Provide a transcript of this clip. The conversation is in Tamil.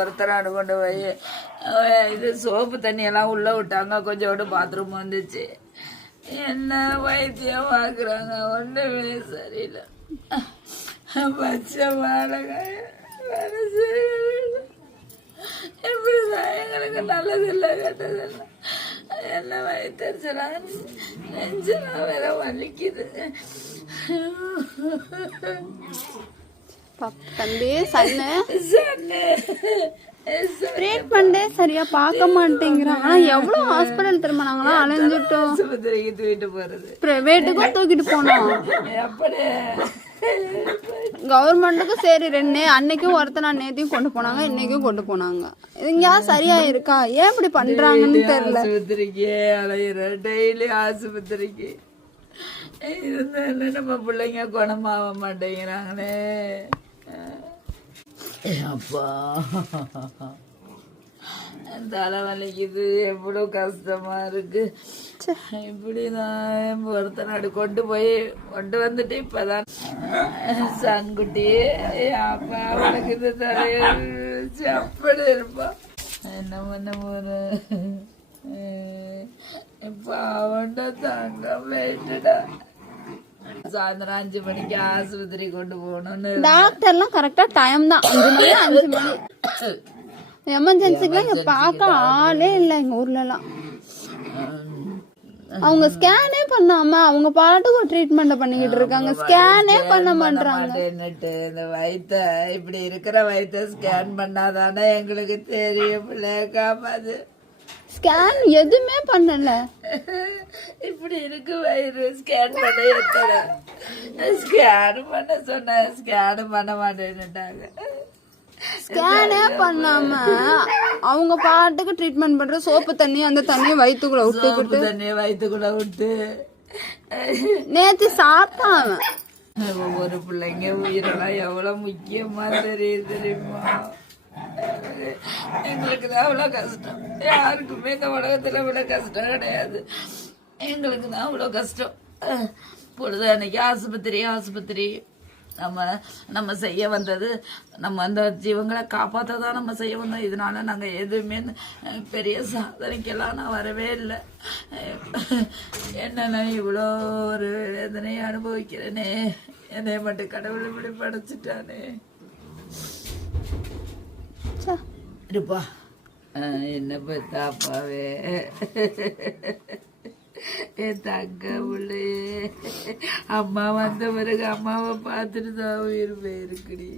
ஒருத்தராடு கொண்டு போய் இது சோப்பு தண்ணியெல்லாம் உள்ள விட்டாங்க. கொஞ்சோண்டு பாத்ரூம் வந்துச்சு. என்ன வைத்தியம் பார்க்குறாங்க, ஒன்றுமே சரியில்லை. பச்சை வாடகாய் எப்படி எங்களுக்கு நல்லதில்லை கெட்டதில்லை. என்ன வயிற்றுச்சலாக நெஞ்செல்லாம் வேற வலிக்குது. தம்பி ட்ரீட்மெண்டே சரியா பார்க்க மாட்டேங்கிறான். ஆனா எவ்வளவு ஹாஸ்பிட்டல் திரும்ப நாங்களாம் அலைஞ்சிட்டோம். தூக்கிட்டு போறது பிரைவேட்டுக்கும் தூக்கிட்டு போனோம். கவர்மெண்ட்டுக்கும் சரி அன்னைக்கும் ஒருத்தர் நேத்தையும் கொண்டு போனாங்க, இன்னைக்கும் கொண்டு போனாங்க. இங்க சரியா இருக்கா? ஏன் இப்படி பண்றாங்கன்னு தெரியல. ஆஸ்பத்திரிக்கே அலையிற டெய்லி ஆஸ்பத்திரிக்கு இருந்தா நம்ம பிள்ளைங்க குணமாக மாட்டேங்கிறாங்களே. அப்பா தலை வலிக்குது, எவ்வளோ கஷ்டமா இருக்கு. இப்படி நான் ஒருத்தநாடு கொண்டு வந்துட்டு இப்பதான் சன்குட்டி அப்பா வலிக்குது, தலையில் அப்படி இருப்பா. என்ன பண்ண போற இப்ப அவன்டா தாங்க போயிட்டுடா. சாயந்தரம் 5 மணிக்கு ஆஸ்பத்திரி கொண்டு போகணும்னு டாக்டர்லாம் கரெக்டா டைம் தான் 5 மணி. எமர்ஜென்சிக்குலாம் இங்க பார்க்க ஆளே இல்லை எங்க ஊர்ல எல்லாம். அவங்க ஸ்கேனே பண்ணாம அவங்க பாட்டுக்கு ட்ரீட்மெண்ட் பண்ணிக்கிட்டு இருக்காங்க. ஸ்கேனே பண்ண மாட்டாங்க. இந்த வயிற்ற இப்படி இருக்கிற வயிற்ற ஸ்கேன் பண்ணாதானே எங்களுக்கு தெரியும் பிள்ளைக்காமது. ஸ்கேன் எதுவுமே பண்ணல. இப்படி இருக்கு வயிறு, ஸ்கேன் பண்ண எத்தனை ஸ்கேன் பண்ண சொன்ன, ஸ்கேன் பண்ண மாட்டேன்னுட்டாங்க. ஸ்கேனே பண்ணாம அவங்க பாட்டுக்கு ட்ரீட்மெண்ட் பண்ற. சோப்பு தண்ணி அந்த தண்ணியை வயிற்றுக்குள்ள விட்டு நேத்து சாப்பிட்டான். ஒவ்வொரு பிள்ளைங்க உயிரெல்லாம் எவ்வளவு முக்கியமா தெரியுமா? எங்களுக்கு தான் அவ்வளோ கஷ்டம். யாருக்குமே இந்த உலகத்துல அவ்வளோ கஷ்டம் கிடையாது. எங்களுக்கு தான் அவ்வளோ கஷ்டம். பொழுது அன்னைக்கு ஆஸ்பத்திரி நம்ம செய்ய வந்தது, நம்ம அந்த ஜீவங்களை காப்பாற்ற தான் நம்ம செய்ய வந்தோம். இதனால நாங்கள் எதுவுமே பெரிய சாதனைக்கெல்லாம் நான் வரவே இல்லை. என்னன்னா இவ்வளோ ஒரு வேதனையை அனுபவிக்கிறேனே, என்னை மட்டும் கடவுள் இப்படி படைச்சிட்டானே. இருப்பா என்ன பத்தாப்பாவே தங்க பிள்ளையே. அம்மா வந்த பிறகு அம்மாவை பார்த்துட்டு தான் உயிர் போயிருக்குடி.